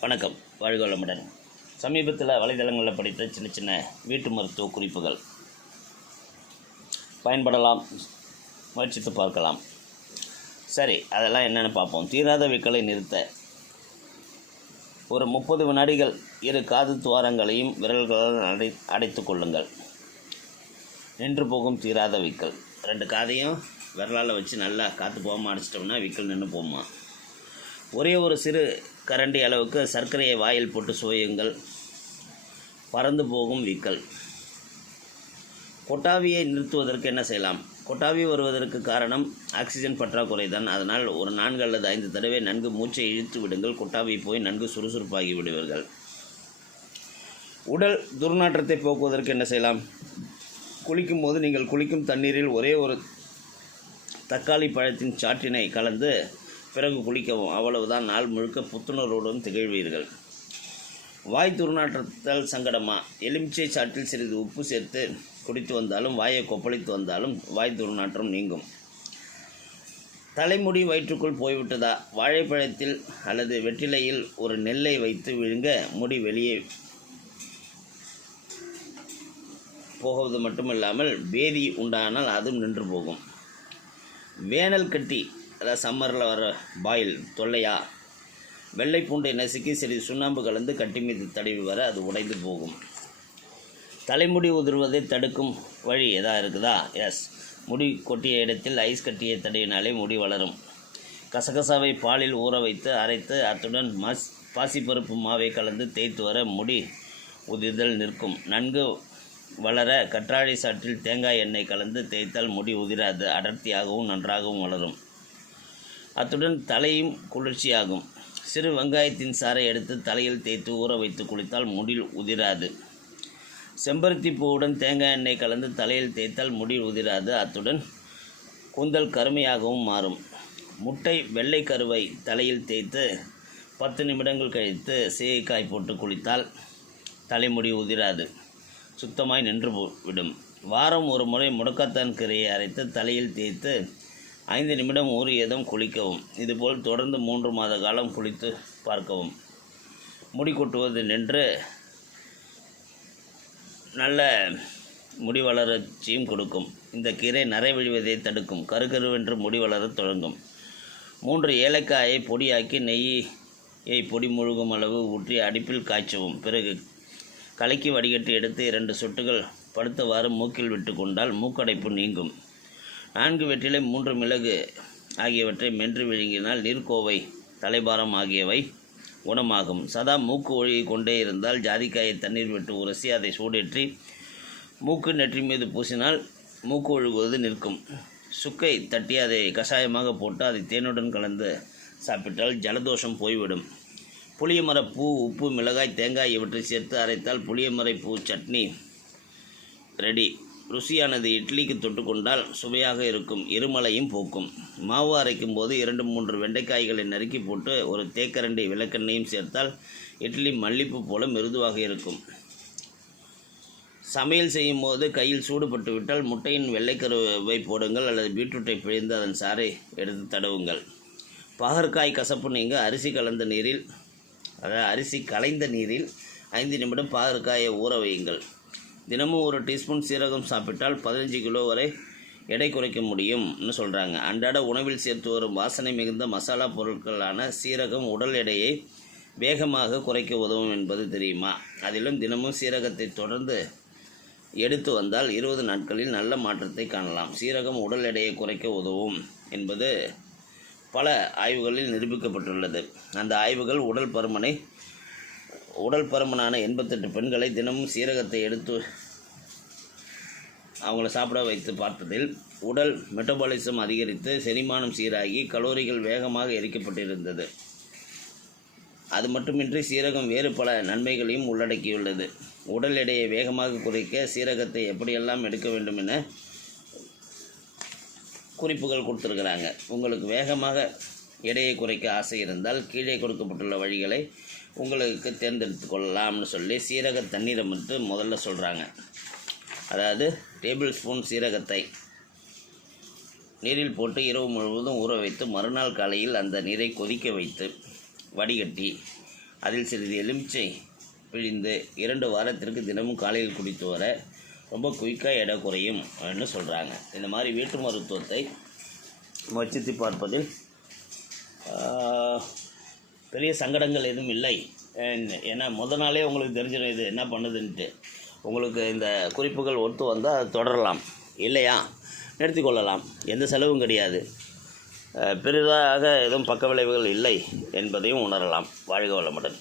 வணக்கம். வாழ்க வளமுடன். சமீபத்தில் வலைதளங்களில் படித்த சின்ன சின்ன வீட்டு மருத்துவ குறிப்புகள் பயன்படலாம், முயற்சித்து பார்க்கலாம். சரி, அதெல்லாம் என்னென்னு பார்ப்போம். தீராத விக்கலை நிறுத்த ஒரு 30 வினாடிகள் இரு காது துவாரங்களையும் விரல்களால் அடைத்து கொள்ளுங்கள். நின்று போகும் தீராத விக்கல். 2 காதையும் விரலால் வச்சு நல்லா காற்று போகாமல் அடைச்சிட்டோம்னா விக்கல் நின்று போகுமா. ஒரே ஒரு சிறு கரண்டி அளவுக்கு சர்க்கரையை வாயில் போட்டு சுவையுங்கள். பறந்து போகும் விக்கல். கொட்டாவியை நிறுத்துவதற்கு என்ன செய்யலாம்? கொட்டாவி வருவதற்கு காரணம் ஆக்சிஜன் பற்றாக்குறை தான். அதனால் ஒரு 4 அல்லது 5 தடவை நன்கு மூச்சை இழுத்து விடுங்கள். கொட்டாவி போய் நன்கு சுறுசுறுப்பாகி விடுவீர்கள். உடல் துர்நாற்றத்தை போக்குவதற்கு என்ன செய்யலாம்? குளிக்கும் போது நீங்கள் குளிக்கும் தண்ணீரில் ஒரே ஒரு தக்காளி பழத்தின் சாற்றினை கலந்து பிறகு குளிக்கவும். அவ்வளவுதான். நாள் முழுக்க புத்துணர்வுடன் திகழ்வீர்கள். வாய் துர்நாற்றத்தால் சங்கடமா? எலுமிச்சை சாற்றில் சிறிது உப்பு சேர்த்து குடித்து வந்தாலும் வாயை கொப்பளித்து வந்தாலும் வாய் துர்நாற்றம் நீங்கும். தலைமுடி வயிற்றுக்குள் போய்விட்டதா? வாழைப்பழத்தில் அல்லது வெற்றிலையில் ஒரு நெல்லை வைத்து விழுங்க முடி வெளியே போகுவது மட்டுமில்லாமல் பேதி உண்டானால் அதுவும் நின்று போகும். வேனல் கட்டி, அதாவது சம்மரில் வர பாயில் தொல்லையா? வெள்ளை பூண்டை நசுக்கி சிறிது சுண்ணாம்பு கலந்து கட்டி மீது தடவி வர அது உடைந்து போகும். தலைமுடி உதிர்வதை தடுக்கும் வழி எதா இருக்குதா? எஸ். முடி கொட்டிய இடத்தில் ஐஸ் கட்டியை தடவினாலே முடி வளரும். கசகசாவை பாலில் ஊற வைத்து அரைத்து அத்துடன் பாசிப்பருப்பு மாவை கலந்து தேய்த்து வர முடி உதிர்தல் நிற்கும். நன்கு வளர கற்றாழை சாற்றில் தேங்காய் எண்ணெய் கலந்து தேய்த்தால் முடி உதிராது, அடர்த்தியாகவும் நன்றாகவும் வளரும். அத்துடன் தலையும் குளிர்ச்சியாகும். சிறு வெங்காயத்தின் சாறை எடுத்து தலையில் தேய்த்து ஊற வைத்து குளித்தால் முடி உதிராது. செம்பருத்தி பூவுடன் தேங்காய் எண்ணெய் கலந்து தலையில் தேய்த்தால் முடி உதிராது, அத்துடன் கூந்தல் கருமையாகவும் மாறும். முட்டை வெள்ளை கருவை தலையில் தேய்த்து 10 நிமிடங்கள் கழித்து சீயக்காய் போட்டு குளித்தால் தலைமுடி உதிராது, சுத்தமாய் நின்று விடும். வாரம் ஒரு முறை முடக்கத்தான் கீரையை அரைத்து தலையில் தேய்த்து 5 நிமிடம் ஊறியதும் குளிக்கவும். இதுபோல் தொடர்ந்து 3 மாத காலம் குளித்து பார்க்கவும். முடி கொட்டுவது நின்று நல்ல முடி வளர்ச்சியும் கொடுக்கும். இந்த கீரை நரை விழுவதை தடுக்கும். கருகருவென்று முடி வளரத் தொடங்கும். 3 ஏலக்காயை பொடியாக்கி நெய்யை பொடி முழுகும் அளவு ஊற்றி அடுப்பில் காய்ச்சவும். பிறகு கலக்கி வடிகட்டி எடுத்து 2 சொட்டுகள் படுத்தவாறு மூக்கில் விட்டு கொண்டால் மூக்கடைப்பு நீங்கும். 4 வெற்றிலை 3 மிளகு ஆகியவற்றை மென்று விழுங்கினால் நீர்க்கோவை தலைபாரம் ஆகியவை குணமாகும். சதா மூக்கு ஒழுகி கொண்டே இருந்தால் ஜாதிக்காயை தண்ணீர் விட்டு உரசி அதை சூடேற்றி மூக்கு நெற்றி மீது பூசினால் மூக்கு ஒழுகுவது நிற்கும். சுக்கை தட்டி அதை கஷாயமாக போட்டு அதை தேனுடன் கலந்து சாப்பிட்டால் ஜலதோஷம் போய்விடும். புளியமரப்பூ, உப்பு, மிளகாய், தேங்காய் இவற்றை சேர்த்து அரைத்தால் புளியமரைப்பூ சட்னி ரெடி. ருசியானது. இட்லிக்கு தொட்டுக்கொண்டால் சுவையாக இருக்கும். இருமலையும் போக்கும். மாவு அரைக்கும் போது 2-3 வெண்டைக்காய்களை நறுக்கி போட்டு ஒரு தேக்கரண்டி விளக்கெண்ணையும் சேர்த்தால் இட்லி மல்லிப்பூ போல மிருதுவாக இருக்கும். சமையல் செய்யும் போது கையில் சூடுபட்டு விட்டால் முட்டையின் வெள்ளைக்கருவை போடுங்கள் அல்லது பீட்ரூட்டை பிழிந்து அதன் சாறை எடுத்து தடவுங்கள். பாகற்காய் கசப்பு நீங்க அரிசி கலைந்த நீரில் 5 நிமிடம் பாகற்காயை ஊற வையுங்கள். தினமும் 1 டீஸ்பூன் சீரகம் சாப்பிட்டால் 15 கிலோ வரை எடை குறைக்க முடியும்னு சொல்கிறாங்க. அன்றாட உணவில் சேர்த்து வரும் வாசனை மிகுந்த மசாலா பொருட்களான சீரகம் உடல் எடையை வேகமாக குறைக்க உதவும் என்பது தெரியுமா? அதிலும் தினமும் சீரகத்தை தொடர்ந்து எடுத்து வந்தால் 20 நாட்களில் நல்ல மாற்றத்தை காணலாம். சீரகம் உடல் எடையை குறைக்க உதவும் என்பது பல ஆய்வுகளில் நிரூபிக்கப்பட்டுள்ளது. அந்த ஆய்வுகள் உடல் பருமனான 88 பெண்களை தினமும் சீரகத்தை எடுத்து அவங்கள சாப்பிட வைத்து பார்த்ததில் உடல் மெட்டபாலிசம் அதிகரித்து செரிமானம் சீராகி கலோரிகள் வேகமாக எரிக்கப்பட்டிருந்தது. அது மட்டுமின்றி சீரகம் வேறு பல நன்மைகளையும் உள்ளடக்கியுள்ளது. உடல் எடையை வேகமாக குறைக்க சீரகத்தை எப்படியெல்லாம் எடுக்க வேண்டும் என குறிப்புகள் கொடுத்துருக்குறாங்க. உங்களுக்கு வேகமாக எடையை குறைக்க ஆசை இருந்தால் கீழே கொடுக்கப்பட்டுள்ள வழிகளை உங்களுக்கு தேர்ந்தெடுத்து கொள்ளலாம்னு சொல்லி சீரக தண்ணீரை மட்டும் முதல்ல சொல்கிறாங்க. அதாவது டேபிள் ஸ்பூன் சீரகத்தை நீரில் போட்டு இரவு முழுவதும் ஊற வைத்து மறுநாள் காலையில் அந்த நீரை கொதிக்க வைத்து வடிகட்டி அதில் சிறிது எலுமிச்சை பிழிந்து 2 வாரத்திற்கு தினமும் காலையில் குடித்து வர ரொம்ப குயிக்காக எடை குறையும் அப்படின்னு சொல்கிறாங்க. இந்த மாதிரி வீட்டு மருத்துவத்தை முயற்சித்து பார்ப்பதில் பெரிய சங்கடங்கள் எதுவும் இல்லை. ஏன்னா நாளே உங்களுக்கு தெரிஞ்சிடும் இது என்ன பண்ணுதுன்ட்டு. உங்களுக்கு இந்த குறிப்புகள் ஒத்து வந்தால் அதை தொடரலாம், இல்லையா நிறுத்தி கொள்ளலாம். எந்த செலவும் கிடையாது. பெரிதாக எதுவும் பக்க விளைவுகள் இல்லை என்பதையும் உணரலாம். வாழ்க வளமுடன்.